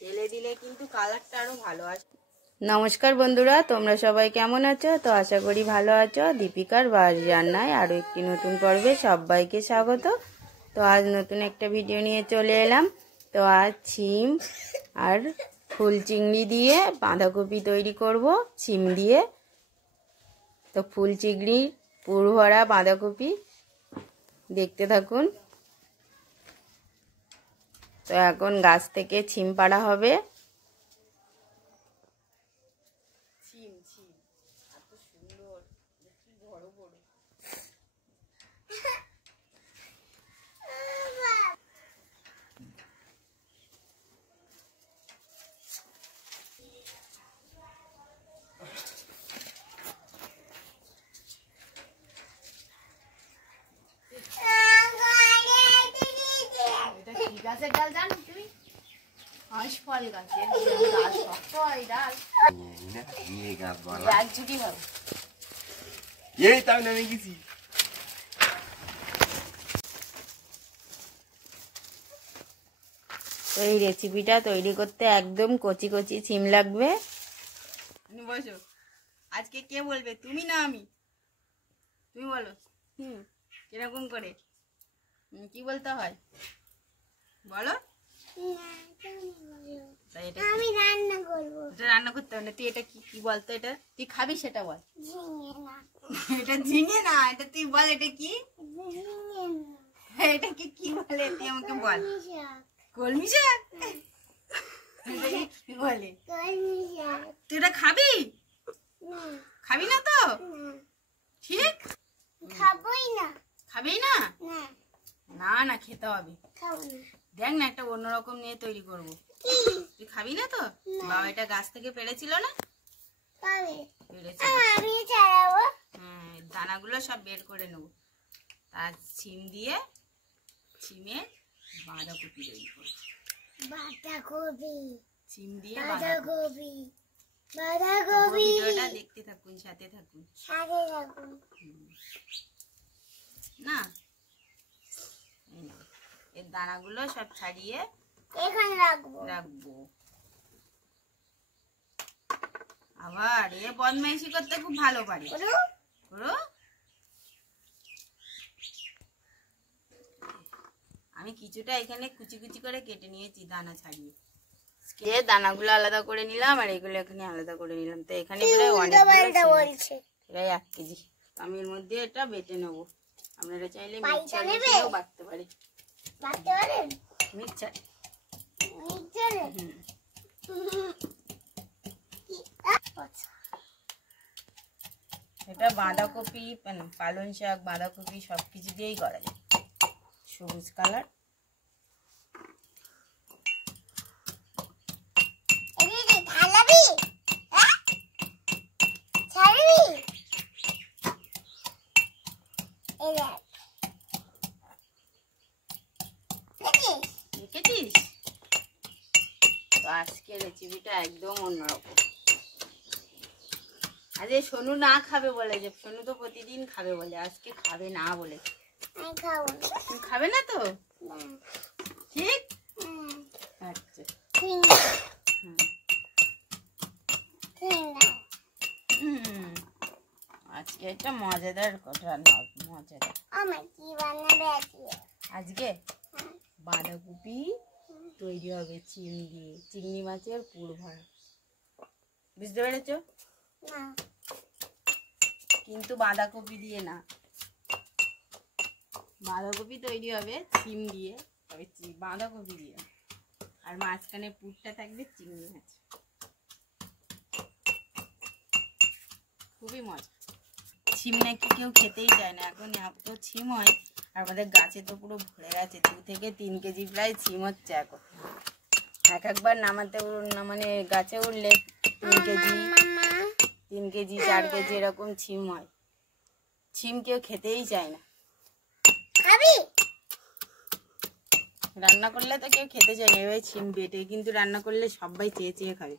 তেলে দিলে কিন্তু কালারটা আরো ভালো আসে। নমস্কার বন্ধুরা, তোমরা সবাই কেমন আছো? তো আশা করি ভালো আছো। দীপিকার বাড়ি রান্নায় আরও একটি নতুন পর্বে সবাইকে স্বাগত। তো আজ নতুন একটা ভিডিও নিয়ে চলে এলাম। তো আজ শিম আর ফুল চিংড়ি দিয়ে বাঁধাকপি তৈরি করব শিম দিয়ে। তো ফুল চিংড়ি পুর ভরা বাঁধাকপি, দেখতে থাকুন। তো এখন গাছ থেকে শিম পাড়া হবে। গাছের ডাল জানো তুমি? হাঁসফল গাছের ডাল শক্ত হয়, ডাল একজুটি হবে। এই তাই নামে গেছি। তো এই রেসিপিটা তৈরি করতে একদম কচি কচি শিম লাগবে। বসো, আজকে কে বলবে, তুমি না আমি? তুমি বলো। কিরকম করে কি বলতে হয় বলো? আমি রান্না করবো। এটা রান্না করতে হবে না, তুই এটা কি বলতো? এটা তুই খাবি সেটা বল। এটা ঝিঙে না, এটা তুই বল। এটা কি? এটা কি বলে তুই আমাকে বল। কলমি শাক। কি বলে? তুই এটা খাবি? খাবি না তো? ঠিক, খাবোই না। খাবি না? না না, খেতে হবে। দেখ না, একটা অন্যরকম নিয়ে তৈরি করবো। তুই খাবি না তো? বাবা এটা গাছ থেকে পেড়েছিল না? দানাগুলো সব বের করে নেবো। তার শিম দিয়ে শিমের বাঁধাকপি তৈরি করবো। শিম দিয়ে বাঁধাকপি। ভিডিওটা দেখতে থাকুন, সাথে থাকুন না। এর দানাগুলো সব ছাড়িয়ে এখানে রাখবো। আবার এ বদমাইশি করতে খুব ভালো পারে। আমি কিছুটা এখানে কুচি কুচি করে কেটে নিয়েছি, দানা ছাড়িয়ে। দানাগুলো আলাদা করে নিলাম আর এগুলো এখানে আলাদা করে নিলাম। তো এখানে প্রায় 1 কেজি। আমি এর মধ্যে এটা বেটে নেবো। আপনারা চাইলে মিক্সচার দিয়েও বাটতে পারেন। মিক্সচার। এটা বাঁধাকপি, পালং শাক, বাঁধাকপি সবকিছু দিয়েই করা যায়। সবুজ কালার। দেখেছিস? তো আজকে রেসিপিটা একদম অন্যরকম। আজ সোনু না খাবে বলে, যে সোনু তো প্রতিদিন খাবে বলে, আজকে খাবে না বলে। তুমি খাবে না তো? ঠিক। আচ্ছা, আজকে একটা মজাদার রান্না হবে। মজাদার। আজকে বাঁধাকপি তৈরি হবে শিম দিয়ে, চিংড়ি মাছের পুর ভরা। বুঝতে পেরেছ? কিন্তু বাঁধাকপি দিয়ে না, বাঁধাকপি তৈরি হবে শিম দিয়ে, তবে বাঁধাকপি দিয়ে। আর মাঝখানে পুরটা থাকবে চিংড়ি মাছ। খুবই মজা। শিম নাকি কেউ খেতেই চায় না, এখন এত শিম হয়। আর আমাদের গাছে তো পুরো ভরে গেছে, 2 থেকে 3 কেজি প্রায় শিম হচ্ছে এখন। একবার নামাতে মানে গাছে উঠলে 3 কেজি 4 কেজি এরকম শিম হয়। শিম কেউ খেতেই চায় না। রান্না করলে তো কেউ খেতে চায় না। এবার শিম বেটে কিন্তু রান্না করলে সবাই চেয়ে চেয়ে খাবে।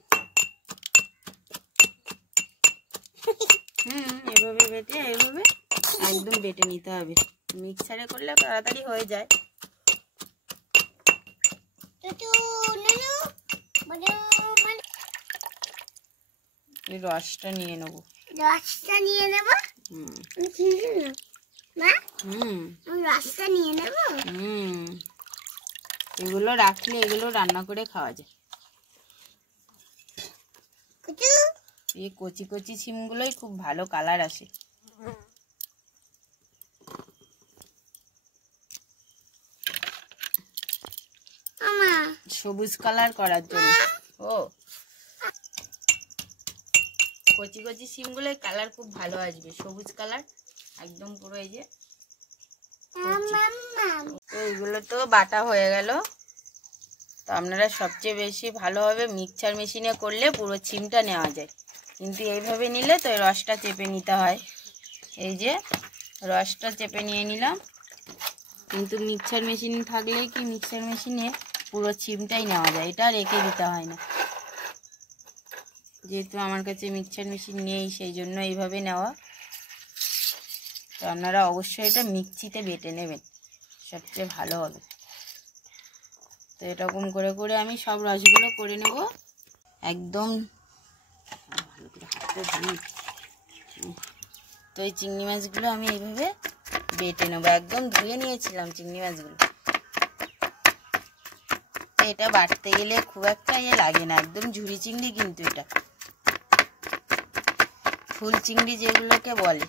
এভাবে বেটে এভাবে একদম বেটে নিতে হবে। মিক্সারে করলে তাড়াতাড়ি হয়ে যায়। এই রসটা নিয়ে নেবো। রসটা নিয়ে নেব। হুম আমি খেয়ে নেব মা। হুম আমি রসটা নিয়ে নেব। হুম এগুলো রাখলে এগুলো রান্না করে খাওয়া যায়। কুচু এই কচি কচি সিমগুলোই খুব ভালো কালার আসে। আমা সবুজ কালার করার জন্য। ও কচি কচি সিমগুলোই কালার খুব ভালো আসবে, সবুজ কালার একদম পুরো এই যে কচি। তো এইগুলো তো বাটা হয়ে গেল। তো আপনারা সবচেয়ে বেশি ভালো হবে মিক্সচার মেশিনে করলে পুরো সিমটা নেওয়া যায়, কিন্তু এইভাবে নিলে তো রসটা চেপে নিতে হয়। এই যে রসটা চেপে নিয়ে নিলাম, কিন্তু মিক্সচার মেশিন থাকলে কি মিক্সচার মেশিনে পুরো সিমটাই নেওয়া যায়, এটা রেখে দিতে হয় না। যেহেতু আমার কাছে মিক্সচার মেশিন নেই সেই জন্য এইভাবে নেওয়া। তো আপনারা অবশ্যই এটা মিক্সিতে বেটে নেবেন, সবচেয়ে ভালো হবে। তো এরকম করে করে আমি সব রসগুলো করে নেব একদম ভালো করে হাতে ধুই। তো এই চিংড়ি মাছগুলো আমি এইভাবে বেটে নেবো, একদম ধুয়ে নিয়েছিলাম চিংড়ি মাছগুলো। এটা বাটতে গেলে খুব একটা লাগে না, একদম ঝুরি চিংড়ি, কিন্তু এটা ফুল চিংড়ি যেগুলোকে বলে।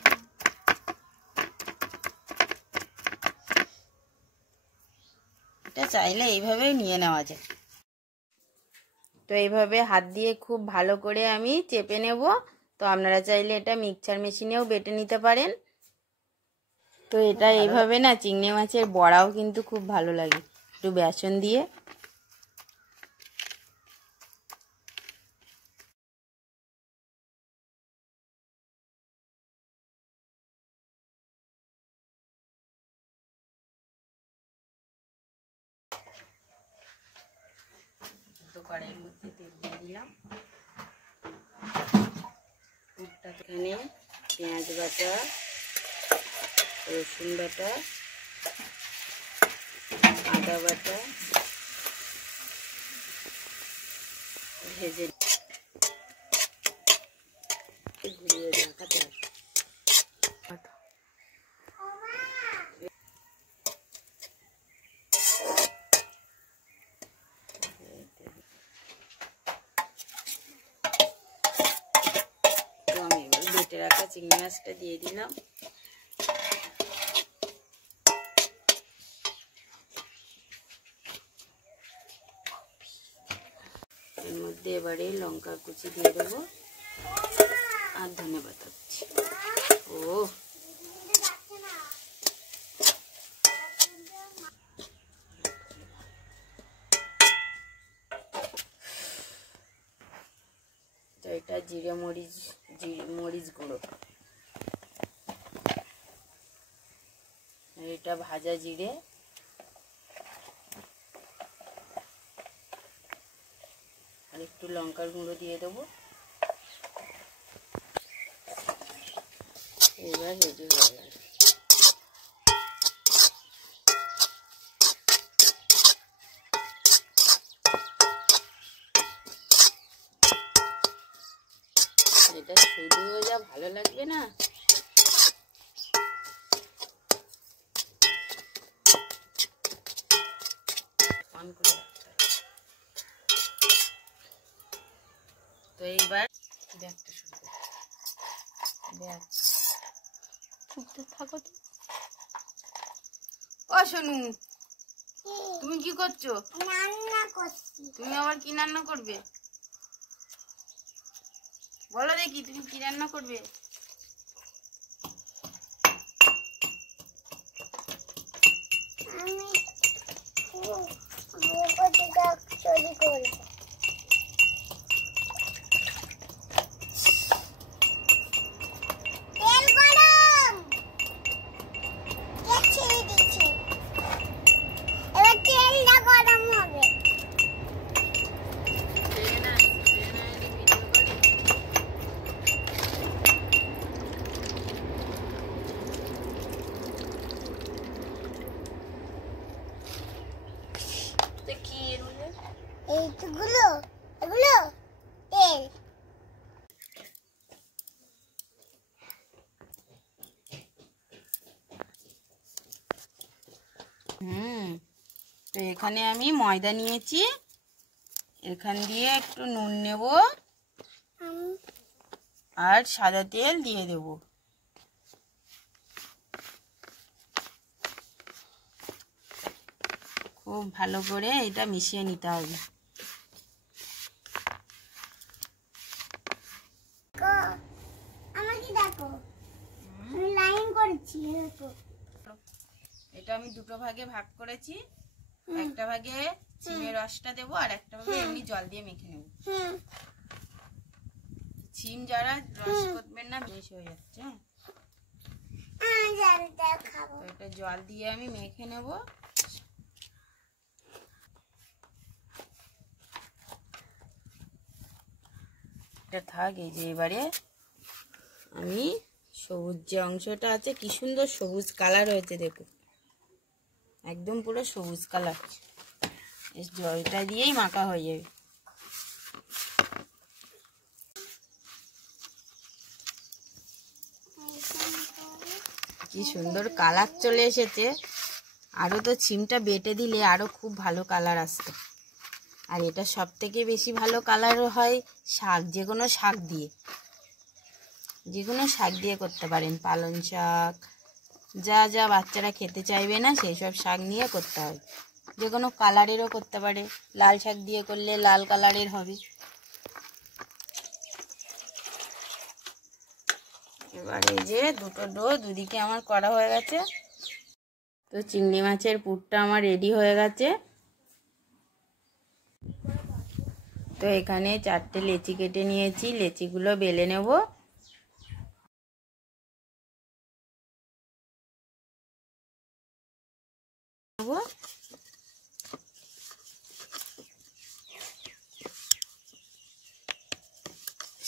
এটা চাইলে এইভাবেই নিয়ে নেওয়া যায়। তো এইভাবে হাত দিয়ে খুব ভালো করে আমি চেপে নেব। তো আপনারা চাইলে এটা মিক্সচার মেশিনেও বেটে নিতে পারেন। তো এটা এইভাবে না চিংড়ি মাছের বড়াও কিন্তু খুব ভালো লাগে, একটু বেসন দিয়ে। তো কড়াইয়ের মধ্যে তেল দিয়ে দিলাম। এখানে পেঁয়াজ বাটা, রসুন বাটা, আদা বাটা ভেজে ঘুরিয়ে ঢাকাতে হবে। তো আমি এবার বেটে রাখা চিংড়ি মাছটা দিয়ে দিলাম। এর মধ্যে এবারে লঙ্কা কুচি দিয়ে দেবো আর ধনেপাতা কুচি। ও তো এটা জিরে মরিচ গুঁড়ো, এটা ভাজা জিরে, আর একটু লঙ্কার গুঁড়ো দিয়ে দেবো। এবার রেডি হয়ে গেল। এটা শুধু যা ভালো লাগবে না, অন করে রাখতে হবে। তো এইবার ব্যাগটা শুরু করি। ব্যাগ থাকো তো। ও সোনু, তুমি কি করছো? রান্না করছি। তুমি আবার কি রান্না করবে বলো দেখি, তুমি কি রান্না করবে? আমি বউকে ডাক চুরি করব। তেল গরম ছেড়ে দিচ্ছি, এবার তেলটা গরম হবে। এইগুলো এগুলো তেল। এখানে আমি ময়দা নিয়েছি, এখান দিয়ে একটু নুন নেব আর সাদা তেল দিয়ে দেব। খুব ভালো করে এটা মিশিয়ে নিতে হবে। আমাকে দেখো, আমি লাইন করেছি। এটা আমি দুটো ভাগে ভাগ করেছি। একটা ভাগে চিমের রসটা দেবো আর একটা ভাগে এমনি জল দিয়ে মেখে নেব। চিম যারা রস করবেন না বেশি হয়ে যাচ্ছে। তো এটা জল দিয়ে আমি মেখে নেব। এটা থাক। এই যে এবারে আমি সবুজ যে অংশটা আছে, কি সুন্দর সবুজ কালার হয়েছে দেখো, একদম পুরো সবুজ কালার। এই জলটা দিয়েই মাখা হয়ে যাবে। কি সুন্দর কালার চলে এসেছে। আরো তো চিমটা বেটে দিলে আরো খুব ভালো কালার আসতো। আর এটা সব থেকে বেশি ভালো কালার হয় শাক, যে কোনো শাক দিয়ে, যে কোনো শাক দিয়ে করতে পারেন। পালং শাক, যা যা বাচ্চারা খেতে চাইবে না সেই সব শাক নিয়ে করতে হবে। যে কোনো কালারেরও করতে পারে, লাল শাক দিয়ে করলে লাল কালারের হবে। এবার এই যে দুটো ডো দুদিকে আমার করা হয়ে গেছে। তো চিংড়ি মাছের পুরটা আমার রেডি হয়ে গেছে। তো এখানে 4টে লেচি কেটে নিয়েছি, লেচিগুলো বেলে নেব।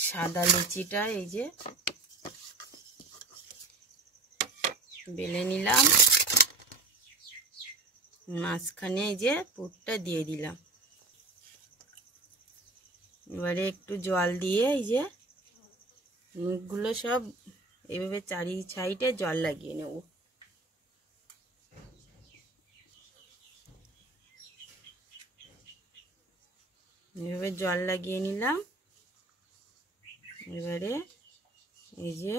সাদা লেচিটা এই যে বেলে নিলাম, মাঝখানে এই যে পুরটা দিয়ে দিলাম। এবারে একটু জল দিয়ে এই যে মুখগুলো সব এভাবে চারি সাইডে জল লাগিয়ে নেব। এভাবে জল লাগিয়ে নিলাম। এবারে এই যে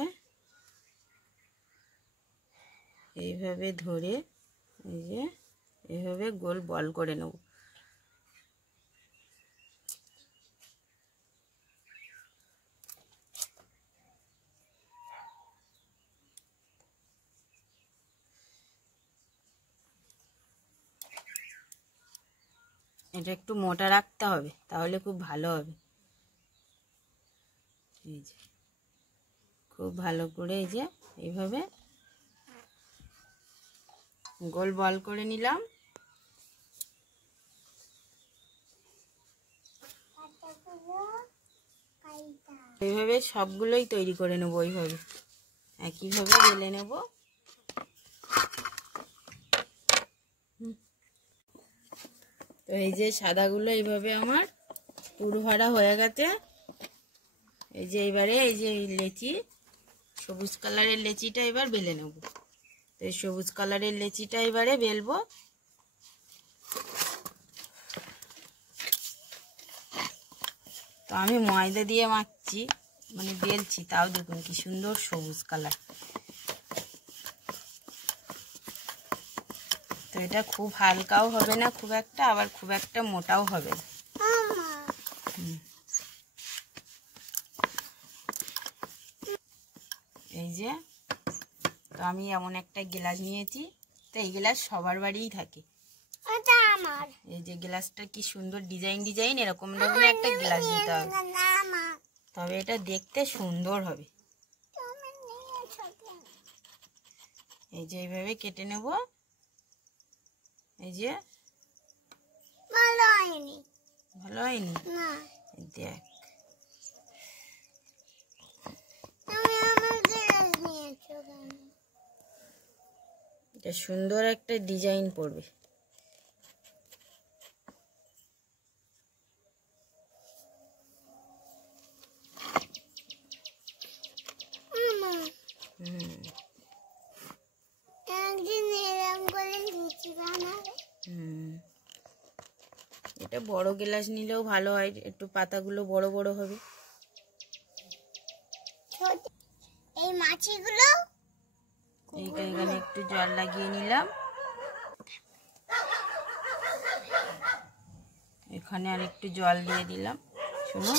এইভাবে ধরে এই যে এইভাবে গোল বল করে নেব। এটা একটু মোটা রাখতে হবে, তাহলে খুব ভালো হবে। এই যে খুব ভালো করে এই যে এইভাবে গোল বল করে নিলাম। এইভাবে সবগুলোই তৈরি করে নেবো, এইভাবে একইভাবে বেলে নেব। তো এই যে সাদাগুলো এইভাবে আমার পুরো ভরা হয়ে গেছে। এই যে এবারে এই যে লেচি, সবুজ কালারের লেচিটা এবার বেলে নেব। তো এই সবুজ কালারের লেচিটা এবারে বেলবো। তো আমি ময়দা দিয়ে মাখছি, মানে বেলছি, তাও দেখুন কি সুন্দর সবুজ কালার। তো এটা খুব হালকাও হবে না খুব একটা, আবার খুব একটা মোটাও হবে না। এই যে তো আমি এমন একটা গ্লাস নিয়েছি। তো এই গ্লাস সবার বাড়িই থাকে। এই যে গ্লাসটা কি সুন্দর ডিজাইন ডিজাইন, এরকম ধরনের একটা গ্লাস নিতে হবে, তবে এটা দেখতে সুন্দর হবে। এই যে এইভাবে কেটে নেব। এই যে ভালো হয়নি, ভালো হয়নি না দেখ। তুমি আমার গ্লাস নিয়েছো কেন? এটা সুন্দর একটা ডিজাইন পড়বে। একদিন এরকম করে লুচি বানাবে। বড় গ্লাস নিলেও ভালো হয়, একটু পাতাগুলো বড় বড় হবে। এই মাছিগুলো এখানে একটু জল লাগিয়ে নিলাম, এখানে আর একটু জল দিয়ে দিলাম। শোনো,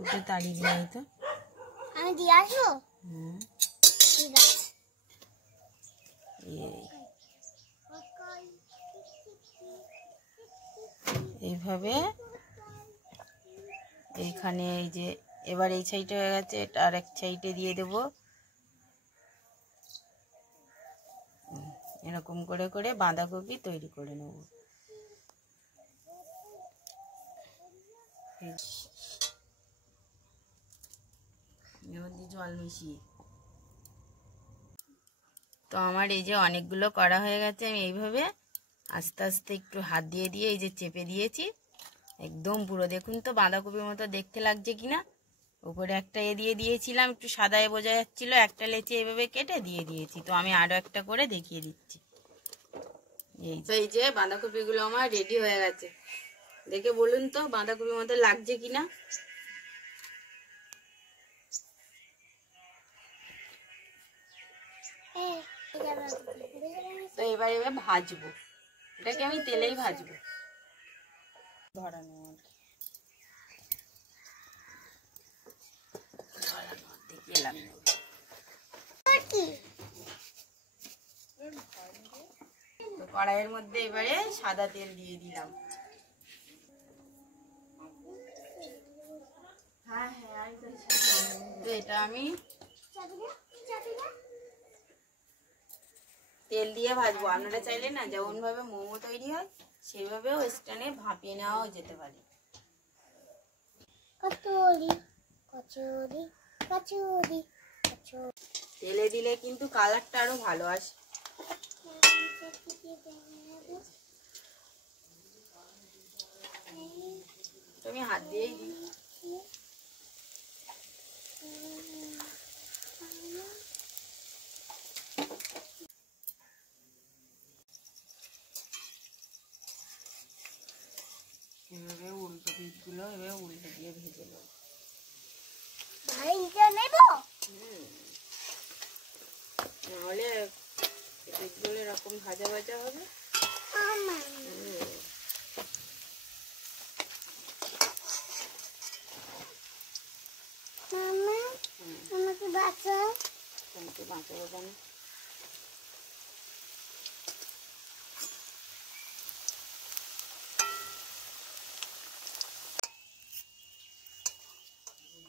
উঠে তাড়িয়ে দিলাই তো। আমি দিয়ে আসবো। ঠিক আছে। এইভাবে এইখানে এই যে এবার এই সাইডে হয়ে গেছে, এটা আর এক সাইডে দিয়ে দেব। এরকম করে করে বাঁধাকপি তৈরি করে নেব। জল মিশিয়ে তো আমার এই যে অনেকগুলো করা হয়ে গেছে। আমি এইভাবে আস্তে আস্তে একটু হাত দিয়ে দিয়ে এই যে চেপে দিয়েছি, একদম পুরো দেখুন তো বাঁধাকপির মতো দেখতে লাগছে কিনা। উপরে একটা দিয়ে দিয়েছিলাম, একটু সাদায় বোঝা যাচ্ছিল, একটা লেচি এইভাবে কেটে দিয়ে দিয়েছি। তো আমি আরো একটা করে দেখিয়ে দিচ্ছি। এই যে বাঁধাকপিগুলো আমার রেডি হয়ে গেছে, দেখে বলুন তো বাঁধাকপির মতো লাগছে কিনা। তো এবার ভাজবো, এটাকে আমি তেলেই ভাজবো। ধরানো গেলাম, তো কড়াইয়ের মধ্যে এবারে সাদা তেল দিয়ে দিলাম। তো এটা আমি তেল দিয়ে ভাজবো। আপনারা চাইলে না যেমন ভাবে মোমো তৈরি হয় সেভাবেও স্ট্যান্ডে ভাপিয়ে নেওয়াও যেতে পারে। কচুরি কচুরি কচুরি তেলে দিলে কিন্তু কালারটা আরো ভালো আসে। আমি হাত দিয়েই দিই। এভাবে উল্টো পিঠগুলো এভাবে উল্টে দিয়ে ভেজে নেব। নাহলে পিঠগুলো এরকম ভাজা ভাজা হবে। আমাকে বাঁচাও। তোমাকে বাঁচাবো কেন?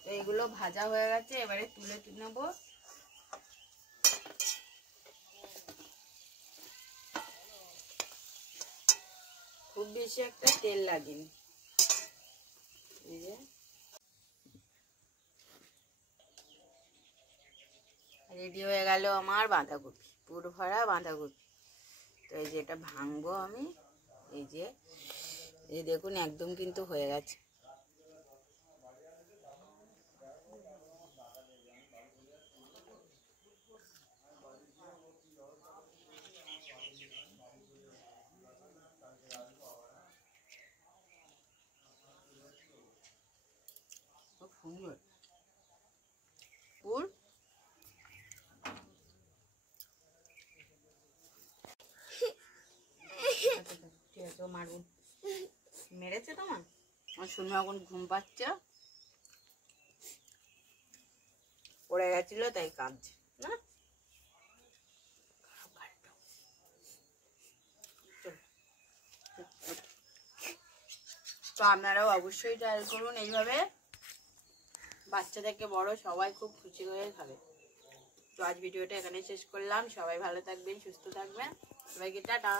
তো এগুলো ভাজা হয়ে গেছে, এবারে তুলে নেব। খুব বেশি একটা তেল লাগেনি। এই যে রেডি হয়ে গেল আমার বাঁধাকপি, পুরো ভরা বাঁধাকপি। তো এই যে এটা ভাঙবো আমি, এই যে দেখুন একদম কিন্তু হয়ে গেছে। সুন্দর পুর। ঠিক আছে, মারুন মেরেছে তোমার। আমার শুনে এখন ঘুম পাচ্ছে, পড়ে গেছিল তাই কাঁদছে না। তো আপনারাও অবশ্যই ট্রাই করুন এইভাবে, বাচ্চা থেকে বড় সবাই খুব খুশি হয়ে খাবে। তো আজ ভিডিওটা এখানে শেষ করলাম। সবাই ভালো থাকবেন, সুস্থ থাকবেন, সবাইকে টাটা।